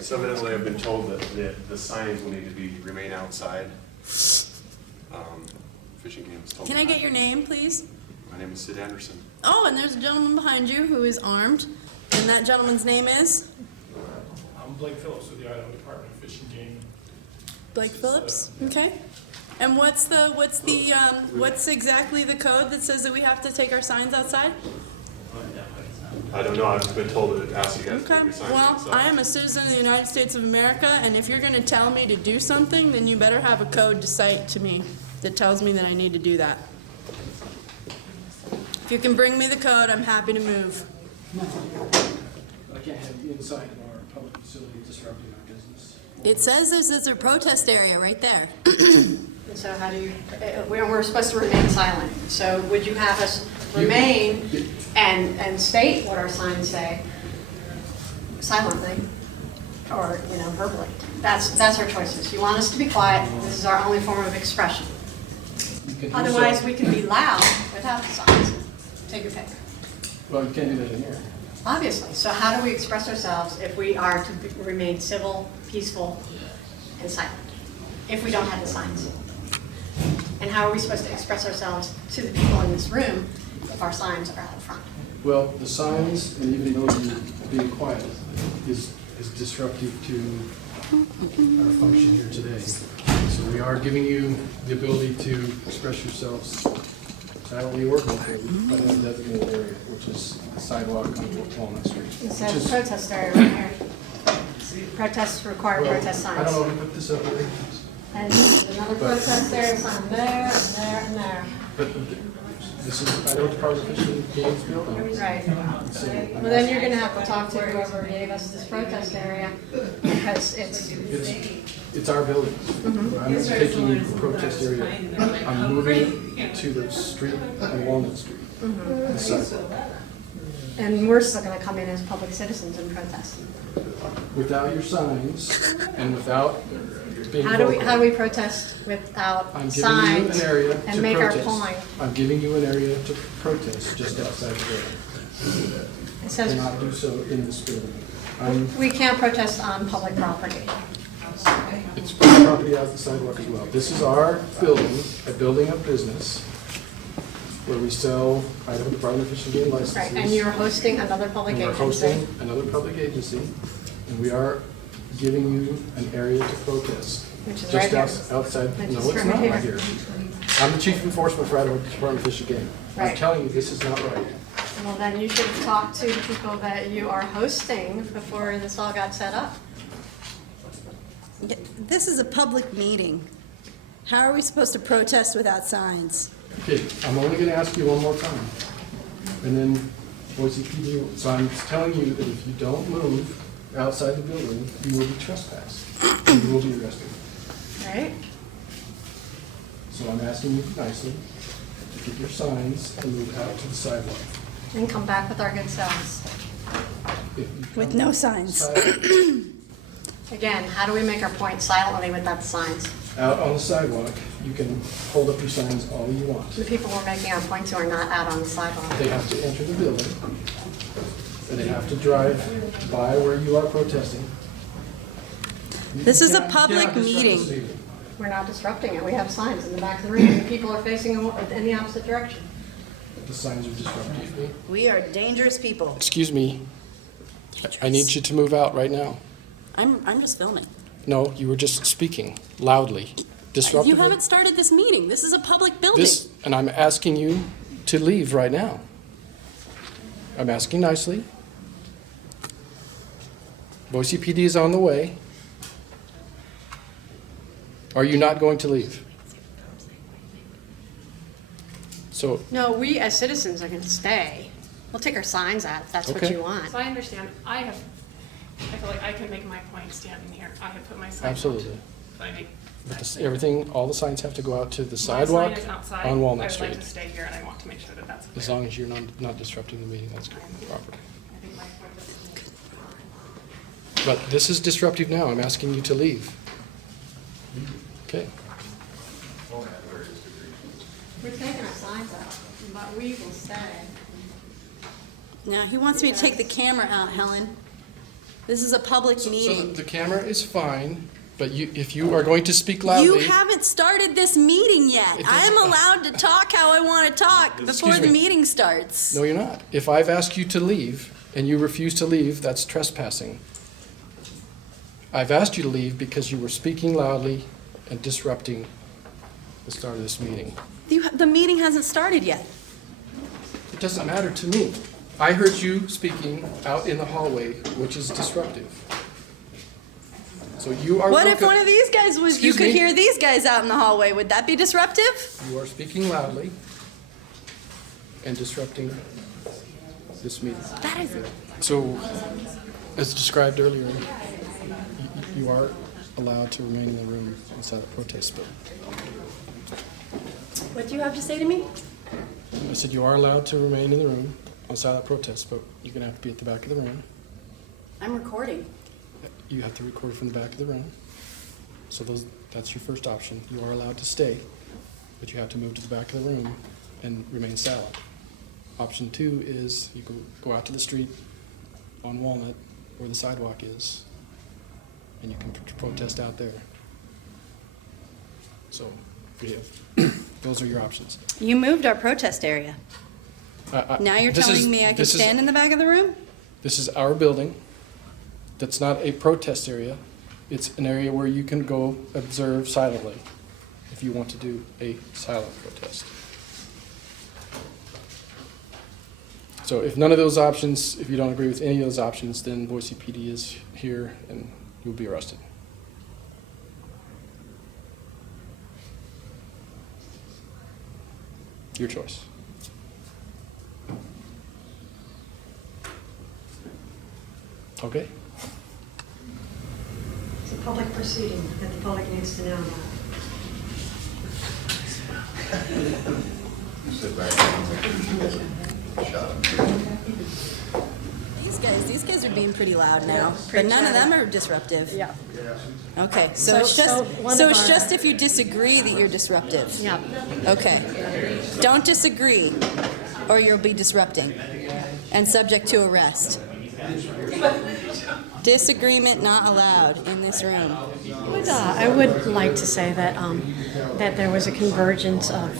So evidently I've been told that the signs will need to remain outside. Fishing game is told. Can I get your name, please? My name is Sid Anderson. Oh, and there's a gentleman behind you who is armed, and that gentleman's name is? I'm Blake Phillips with the Idaho Department of Fish and Game. Blake Phillips, okay. And what's exactly the code that says that we have to take our signs outside? I don't know, I've just been told to ask you guys to Okay, put your signs well, outside. I am a citizen of the United States of America, and if you're gonna tell me to do something, then you better have a code to cite to me that tells me that I need to do that. If you can bring me the code, I'm happy to move. I can't have you inside of our public facility disrupting our business. It says this is a protest area right there. And so how do you, we're supposed to remain silent. So would you have us remain and state what our signs say silently or, verbally? That's our choices. You want us to be quiet. This is our only form of expression. Otherwise, we can be loud without the signs. Take your pick. Well, you can't do that in here. Obviously. So how do we express ourselves if we are to remain civil, peaceful, and silent? If we don't have the signs? And how are we supposed to express ourselves to the people in this room if our signs are out front? Well, the signs, and even though you're being quiet, is disruptive to our function here today. So we are giving you the ability to express yourselves silently or vocally by that designated area, which is the sidewalk on Walnut Street. It says protest area right here. Protests require protest I don't signs. know who put this up there. And there's another protest area sign there, and there, and there. But this is Idaho Department of Fish and Game's building. Right. So, Well, then you're gonna have to talk to whoever gave us this protest area, because It's our building. I'm not taking the protest area. I'm moving it to the street on Walnut Street. The sidewalk. and we're still gonna come in as public citizens and protest. Without your signs and without being How do vocal. we protest without I'm giving you signs an area to and make our protest. point? I'm giving you an area to protest just outside the building. It says Cannot do so in this building. we can't protest on public property. It's property out the sidewalk as well. This is our building, a building of business, where we sell Idaho Department of Fish and Game licenses. Right, and you're hosting another public And we're agency. hosting another public agency, and we are giving you an area to protest. Which is Just right here. outside, Which no, is it's right not here. right here. I'm the chief enforcement for Idaho Department of Fish and Game. I'm Right. telling you, this is not right. Well, then you should talk to the people that you are hosting before this all got set up. This is a public meeting. How are we supposed to protest without signs? Okay, I'm only gonna ask you one more time. And then Boise PD, so I'm telling you that if you don't move outside the building, you will be trespassed. You will be arrested. Right? So I'm asking you nicely to get your signs and move out to the sidewalk. And come back with our good selves. If you With come no signs. Again, how do we make our point silently without the signs? Out on the sidewalk, you can hold up your signs all you want. The people we're making our point to are not out on the sidewalk. They have to enter the building, and they have to drive by where you are protesting. This is a You cannot public disrupt this meeting. We're not disrupting it. We have signs in the back of the room. and People are facing in the opposite direction. The signs are disruptive. We are dangerous people. Excuse me, I need you to move out right now. I'm just filming. No, you were just speaking loudly, disruptively. You haven't started this meeting. This is a public building. And I'm asking you to leave right now. I'm asking nicely. Boise PD is on the way. Are you not going to leave? So, No, we as citizens are going to stay. We'll take our signs out if that's what Okay. you want. So I understand, I feel like I can make my point standing here. I have put my sign out. absolutely. I make, But everything, all the signs have to go out to the my sidewalk sign is outside. on Walnut I would Street. like to stay here and I want to make sure that that's As clear. long as you're not disrupting the meeting, that's proper. I think my point is. But this is disruptive now. I'm asking you to leave. Okay. We're taking our signs out, but we will stay. Now, he wants me to take the camera out, Helen. This is a public So meeting. the camera is fine, but if you are going to speak loudly. You haven't started this meeting yet. It I am doesn't- allowed to talk how I want to talk before Excuse the me. meeting starts. No, you're not. If I've asked you to leave and you refuse to leave, that's trespassing. I've asked you to leave because you were speaking loudly and disrupting the start of this meeting. The meeting hasn't started yet. It doesn't matter to me. I heard you speaking out in the hallway, which is disruptive. So you are. What if one of these guys was, you Excuse could me? hear these guys out in the hallway? Would that be disruptive? You are speaking loudly and disrupting this meeting. That is, So, as described earlier, you are allowed to remain in the room inside the protest, but what do you have to say to me? I said you are allowed to remain in the room outside that protest, but you're gonna have to be at the back of the room. I'm recording. You have to record from the back of the room. So that's your first option. You are allowed to stay, but you have to move to the back of the room and remain silent. Option 2 is you go out to the street on Walnut where the sidewalk is, and you can protest out there. So we have, those are your options. You moved our protest area. Now you're This is- telling me I can this is- stand in the back of the room? This is our building. That's not a protest area. It's an area where you can go observe silently if you want to do a silent protest. So if none of those options, if you don't agree with any of those options, then Boise PD is here and you'll be arrested. Your choice. Okay? It's a public proceeding that the public needs to know about. These guys are being pretty loud now, but none of them are disruptive. Yeah. Okay, so So- it's just, so one so of it's our- just if you disagree that you're disruptive. Yeah. Okay. Don't disagree, or you'll be disrupting and subject to arrest. Disagreement not allowed in this room. I would like to say that that there was a convergence of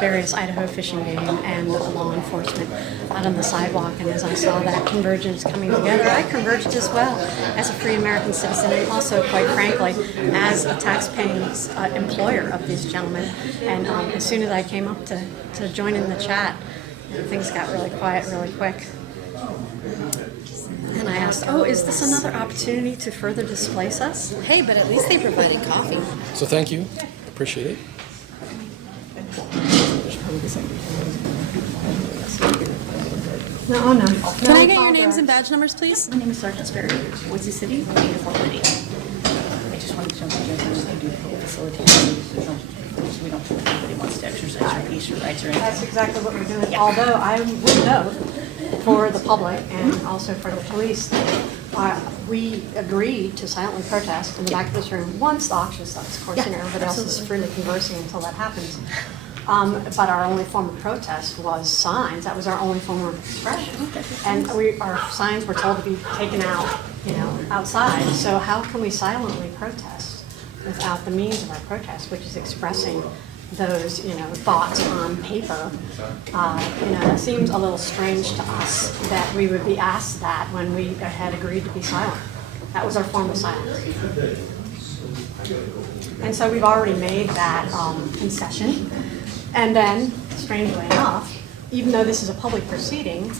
various Idaho fishing game and law enforcement out on the sidewalk, and as I saw that convergence coming together, I converged as well as a free American citizen, and also, quite frankly, as a tax-paying employer of these gentlemen. And as soon as I came up to join in the chat, things got really quiet really quick. And I asked, oh, is this another opportunity to further displace us? Hey, but at least they provided coffee. So thank you. Appreciate it. No. Can I get your names and badge numbers, please? My name is Sergeant Sperry, Boise City, Uniform City. I just wanted to jump in there because I do facilitate. We don't think anybody wants to exercise their peace or rights or anything. That's exactly what we're doing. Although I would note for the public and also for the police, we agreed to silently protest in the back of this room once the auction starts. Of course, everybody else is freely conversing until that happens. But our only form of protest was signs. That was our only form of expression. And our signs were told to be taken out, outside. So how can we silently protest without the means of our protest, which is expressing those, thoughts on paper? It seems a little strange to us that we would be asked that when we had agreed to be silent. That was our form of silence. And so we've already made that concession. And then, strangely enough, even though this is a public proceeding,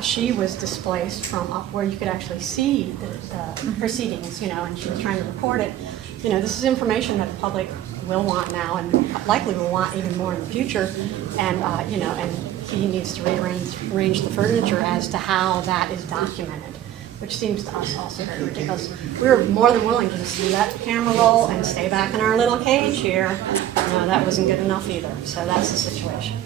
she was displaced from up where you could actually see the proceedings, and she was trying to record it. This is information that the public will want now and likely will want even more in the future. And, and he needs to rearrange the furniture as to how that is documented, which seems to us also very ridiculous. We're more than willing to just let the camera roll and stay back in our little cage here. No, that wasn't good enough either. So that's the situation.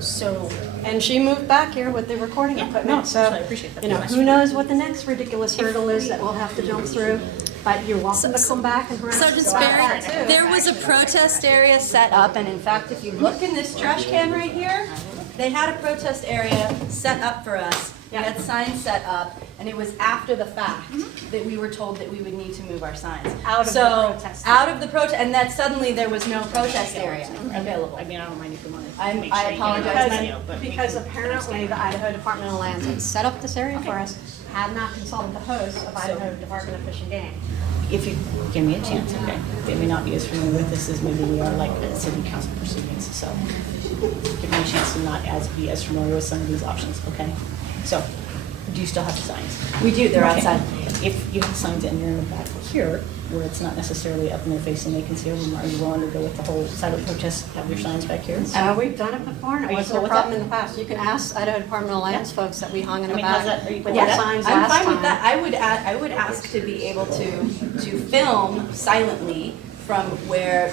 So, And she moved back here with the recording equipment. no, So, I appreciate that. who knows what the next ridiculous hurdle is that we'll have to jump through. But you're welcome to come back and harass Sergeant us about that, Sperry, too. there was a protest area set up, and in fact, if you look in this trash can right here, they had a protest area set up for us. We had signs set up, And it was after the fact that we were told that we would need to move our signs. Out of the So, protest out of the protest, and that suddenly there was no protest area available. I mean, I don't mind if you want to I make sure you apologize, get ma'am. it, you know, but we Because can- apparently the Idaho Department of Lands had set up this area for us, had not consulted the host of Idaho Department of Fish and Game. If you give me a chance, okay? They may not be as familiar with this as maybe we are like at city council proceedings, so give me a chance to not be as familiar with some of these options, okay? So, do you still have the signs? We do, they're Okay. outside. If you have signs and you're in the back here, where it's not necessarily up in their face and they can see over them, are you willing to go with the whole silent protest, have your signs back here? We've done it before, and it Are you wasn't cool a with problem that? in the past. You can ask Idaho Department of Lands folks that we hung in I the mean, how's back that? Are you with cool the with that? signs I'm last fine with that. time. I would ask to be able to film silently from where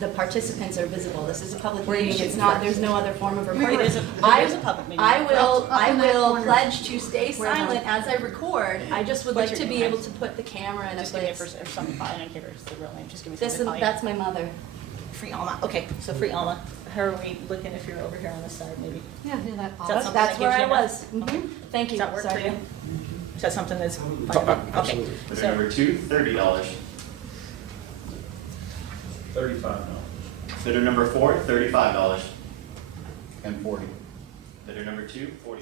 the participants are visible. This is a public meeting, it's not, there's no other form of recording. There is a public meeting. I will Up in that corner. pledge to stay Where the- silent as I record. I just would What's like your to be name? able to put the camera in a Just give me a place. first, or something, I don't care if it's the real name, just give me This something is, to call you. that's my mother. Free Alma, okay, so Free Alma, how are we looking if you're over here on this side, maybe? Yeah, do that. Is that something That's that where gives I you was. enough? Okay. Thank you, Does that work for you? Sergeant. Is that something that's fine? Okay, Absolutely. Bidder so, number two, $30. $35. Bidder number four, $35. And 40. Bidder number two, $40.